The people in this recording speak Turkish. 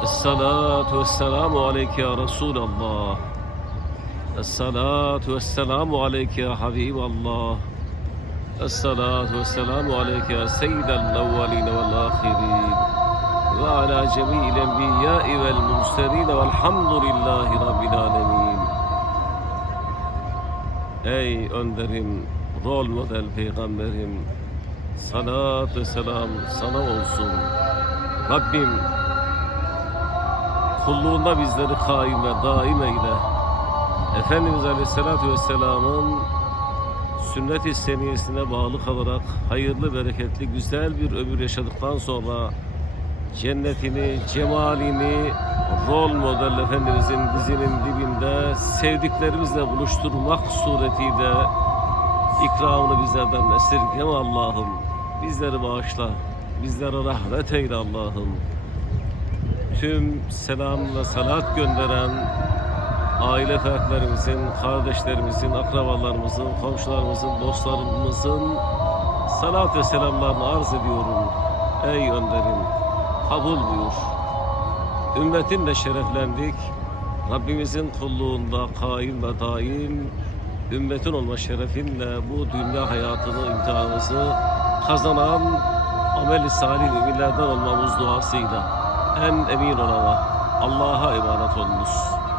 Esselatu vesselamu aleyke ya Resulallah. Esselatu vesselamu aleyke ya Habiballah. Esselatu vesselamu aleyke ya Seyyidel evveline vel ahirin. Ve ala cemil enbiyai vel murseline velhamdülillahi rabbil alemin. Ey önderim, rol model peygamberim, salat ve selam sana olsun. Rabbim kulluğunda bizleri kaim ve daim eyle. Efendimiz Aleyhisselatü Vesselam'ın sünnet-i seniyesine bağlı kalarak hayırlı, bereketli, güzel bir ömür yaşadıktan sonra cennetini, cemalini rol model Efendimizin dizinin dibinde sevdiklerimizle buluşturmak suretiyle ikramını bizlerden esirgeme Allah'ım. Bizleri bağışla, bizlere rahmet eyle Allah'ım. Tüm selam ve salat gönderen aile fertlerimizin, kardeşlerimizin, akrabalarımızın, komşularımızın, dostlarımızın salat ve selamlarını arz ediyorum. Ey önderim, kabul buyur. Ümmetinle şereflendik. Rabbimizin kulluğunda kaim ve daim ümmetin olma şerefinle bu dünya hayatını imtihanımızı kazanan amel-i salih müminlerden olmamız duasıyla en emin olana Allah'a emanet olunuz.